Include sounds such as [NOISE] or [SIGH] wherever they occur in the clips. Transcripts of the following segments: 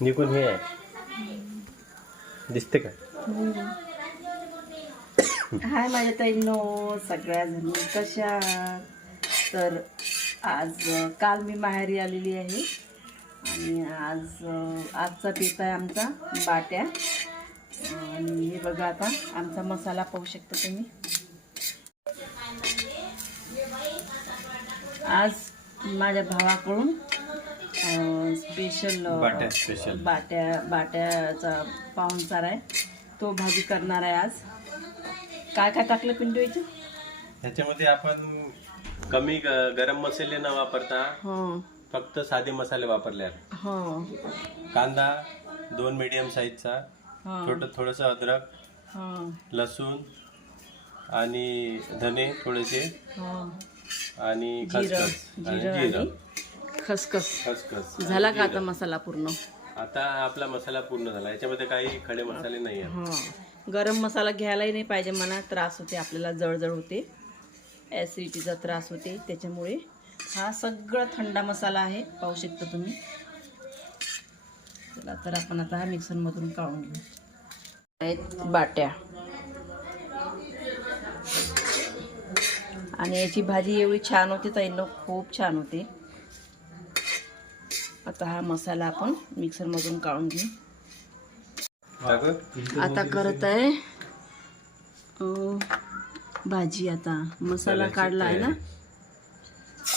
निघून हे आहे. दिसते का? हाय माझ्या ताईंनो सगळ्या जणी कशा तर आज काल मी माहेरी आलेली आहे. आणि आज आजचा पेत आहे आमचा बाट्या. आणि हे बघा आता आमचा मसाला पाहू शकता तुम्ही. आज माझ्या भावाकडून स्पेशल बाट्या special. बाट्या बाट्याचा पाहुणचार आहे. तो भाजी करणार आहे आज. काय काय टाकलं याच्यात ह्याच्यामध्ये आपण कमी ग- गरम मसाले न वापरता हो. फक्त साधे मसाले वापरले आहेत. हो. कांदा दोन मीडियम साईजचा हो. छोटं थोडंसं अद्रक हो. लसूण आणि धने थोडेसे हो. आणि जिरं. खसखस. खसखस. झाला का आता मसाला पूर्ण? आता आपला मसाला पूर्ण झाला. याच्यामध्ये काही खडे मसाले नाही आहेत. हो. गरम मसाला घ्यायलाही नाही पाहिजे मला त्रास होते आपल्याला जळजळ होते. ॲसिडिटीचा त्रास होते. त्याच्यामुळे हा सगळा थंडा मसाला आहे. पाहू शकता तुम्ही. चला तर आपण आता हा मिक्सरमधून काढून घेऊ. आहेत बाट्या. आणि याची भाजी एवढी छान होते ताईंनो खूप छान होते. आता हा मसाला आपण मिक्सरमधून काढून घेऊ? आता करत आहे भाजी आता मसाला काढला आहे ना.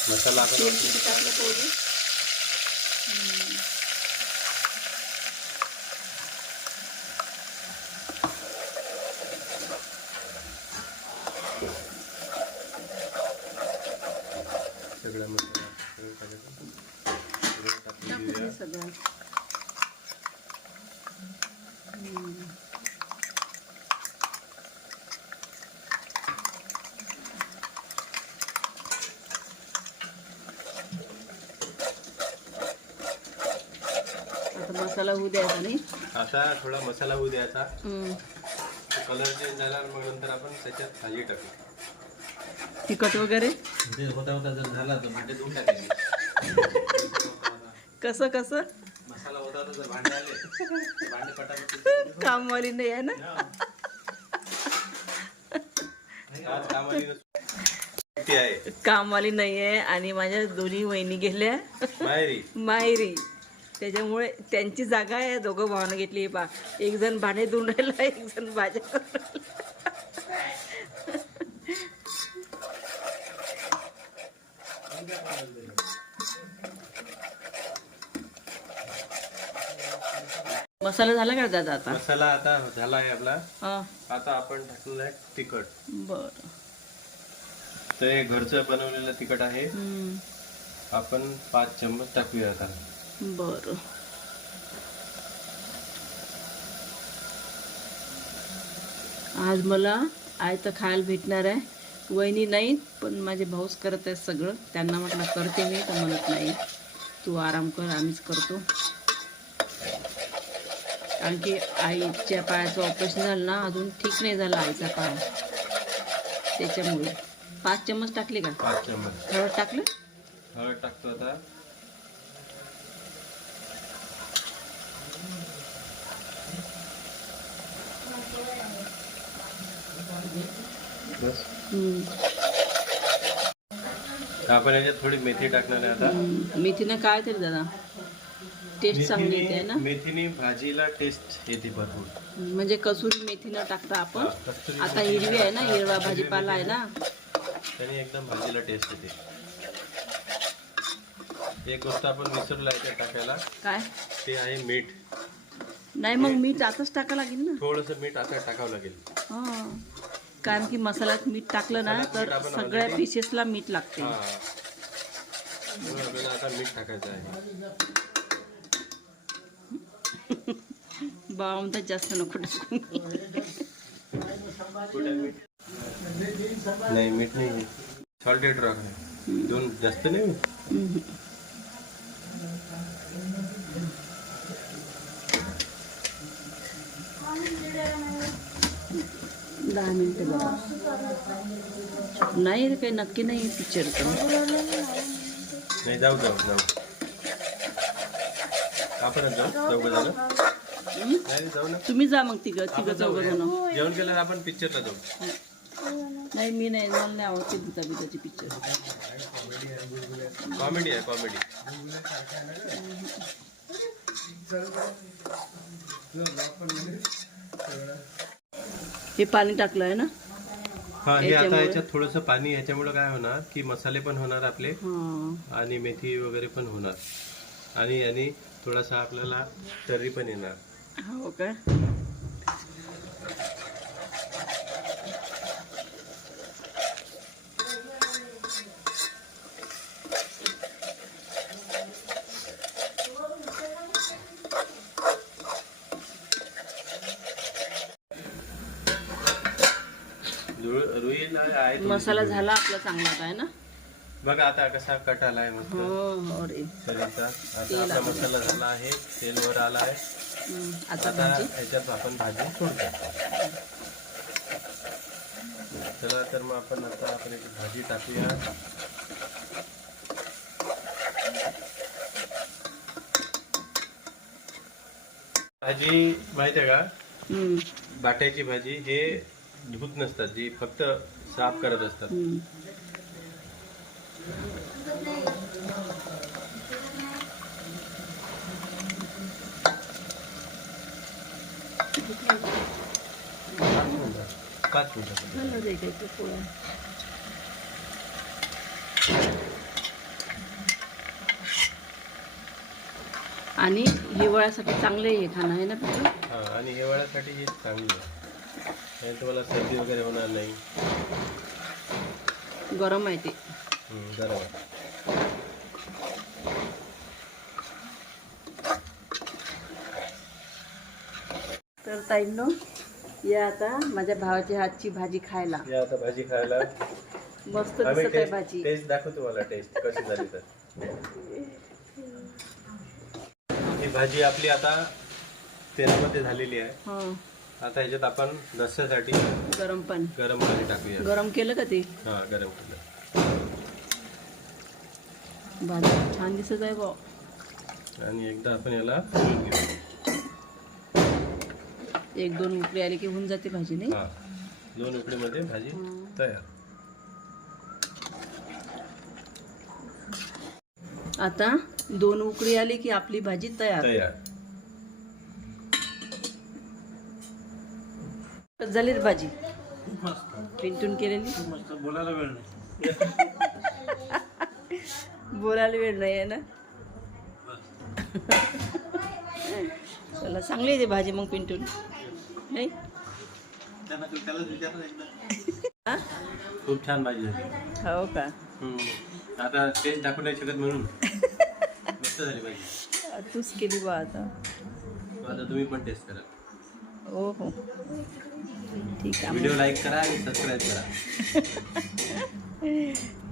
मसाला आपण तेल किती टाकलं पाहिजे सगळा मसाला सगळं टाकायचं. सगळं टाकून घेऊया. हे सगळं आता मसाला होऊ द्यायचा नाही. आता थोडा मसाला होऊ द्यायचा. हम्म. कलर चेंज झाला मग नंतर आपण त्याच्यात भाजी टाकू. तिखट वगैरे? ते होता होता जर झाला तर भांडे धुवून टाकायचे. कसं कसं? मसाला होता होता जर भांडे आले तर भांडे पटापट कामवाली नाही आहे ना? आज कामाली सुट्टी आहे कामवाली नाही आहे आणि माझ्या दोन्ही वहिनी गेल्या. माहेरी. माहेरी. त्याच्यामुळे त्यांची जागा आहे दोघं भावानं घेतली. बा एक जण भांडे धुवून राहिला एक जण भाज्या. मसाला झाला का दादा आता? मसाला आता झाला आहे आपला. हा. आता आपण टाकलेलं आहे तिखट. बरं. हे घरचं बनवलेलं तिखट आहे. आपण पाच चम्मच टाकूया आता. बरं. आज मला आय तर खायला भेटणार आहे. वहिनी नाही पण माझे भाऊच करत आहेत सगळं. त्यांना म्हटलं करते मी तर म्हणत नाही. तू आराम कर आम्हीच करतो. कारण की आईच्या पायाचं ऑपरेशन झालं ना अजून ठीक नाही झालं आईचा पाय. त्याच्यामुळे. पाच चम्मच टाकले का? हळद टाकलं? हळद टाकतो आता बस हम्म. आपण याच्यात थोडी मेथी टाकणार आहे आता. मेथीनं काय तरी दादा? टेस्ट चांगली येते ना? मेथीने भाजीला टेस्ट येते भरपूर. म्हणजे कसुरी मेथी न टाकता आपण. आता हिरवी आहे ना हिरवा भाजीपाला आहे ना? त्याने एकदम भाजीला टेस्ट येते. एक गोष्ट आपण विसरलो आहे टाकायला. काय? ते आहे मीठ. नाही मग मीठ. आताच टाका लागेल ना? थोडंसं मीठ आता टाकावं लागेल. हा. कारण की मसाल्यात मीठ टाकलं ना तर सगळ्या पीसेसला मीठ लागते. हा. म्हणून आपल्याला आता मीठ टाकायचं आहे. [LAUGHS] जास्त नको टाकू. कुठे मीठ? नाही मीठ नाही सॉल्टेड रॉक दोन जास्त नाही हम्म. दहा मिनिटं बघा नाही रे काही नक्की नाही पिक्चरचं नाही जाऊ जाऊ जाऊ. आपण जाऊ चौघ जण? नाही जाऊ ना. तुम्ही जा मग तिघं तिघं चौघं जण. जेवण केल्यावर आपण पिक्चरला जाऊ. नाही मी नाही मला नाही आवडते भूता बिताची पिक्चर कॉमेडी आहे कॉमेडी. हे पाणी टाकलं आहे ना? हा हे आता याच्यामुळे- याच्यात थोडंसं पाणी ह्याच्यामुळे काय होणार की मसाले पण होणार आपले आणि मेथी वगैरे पण होणार. आणि याने थोडासा आपल्याला तर्री पण येणार. हो काय मसाला. झाला आपला चांगला काय ना? बघा आता कसा कट आलाय मस्त. हो हो आता आपला. मसाला झाला आहे तेल वर आला आहे आता ह्याच्यात आपण भाजी सोडतो. चला तर मग आपण आता आपण एक भाजी टाकूया. भाजी माहीत आहे का बाट्याची भाजी हे धूत नसतात जी फक्त साफ करत असतात. पाच मिनिटं. आणि हिवाळ्यासाठी चांगले हे खाणं आहे ना आणि हिवाळ्यासाठी ही चांगली आहे. याने तुम्हाला सर्दी वगैरे होणार नाही. गरम आहे ते. गरम आहे. तर ताईंनो या आता माझ्या भावाच्या हातची भाजी खायला. या आता भाजी खायला. मस्त आम्ही दिसत आहे टेस्ट भाजी. टेस्ट दाखव तुम्हाला टेस्ट कशी झाली तर. ही भाजी आपली आता तेलामध्ये झालेली आहे. हं, आता ह्याच्यात आपण रस्स्यासाठी गरम पण. गरम पाणी टाकूया. गरम केलं का ते? हा गरम केलं. भाजी छान दिसत आहे बा आणि एकदा आपण याला घेऊ एक दोन उकळी आली की होऊन जाते भाजी नाही? दोन उकडीमध्ये भाजी. तयार. आता दोन उकळी आली की आपली भाजी तयार. तयार. कशी झाली रे भाजी. पिंटून केलेली. बोलायला वेळ नाही. बोलायला वेळ नाही आहे ना? चला चांगली ती भाजी मग पिंटून. नाही? हा? खूप छान भाजी झाली. हो का. आता टेस्ट दाखवू नाही शकत म्हणून. मस्त झाली भाजी. तूच केली बा आता. आता तुम्ही पण टेस्ट करा. हो हो. ठीक आहे. व्हिडिओ लाईक करा आणि सबस्क्राईब करा. [LAUGHS]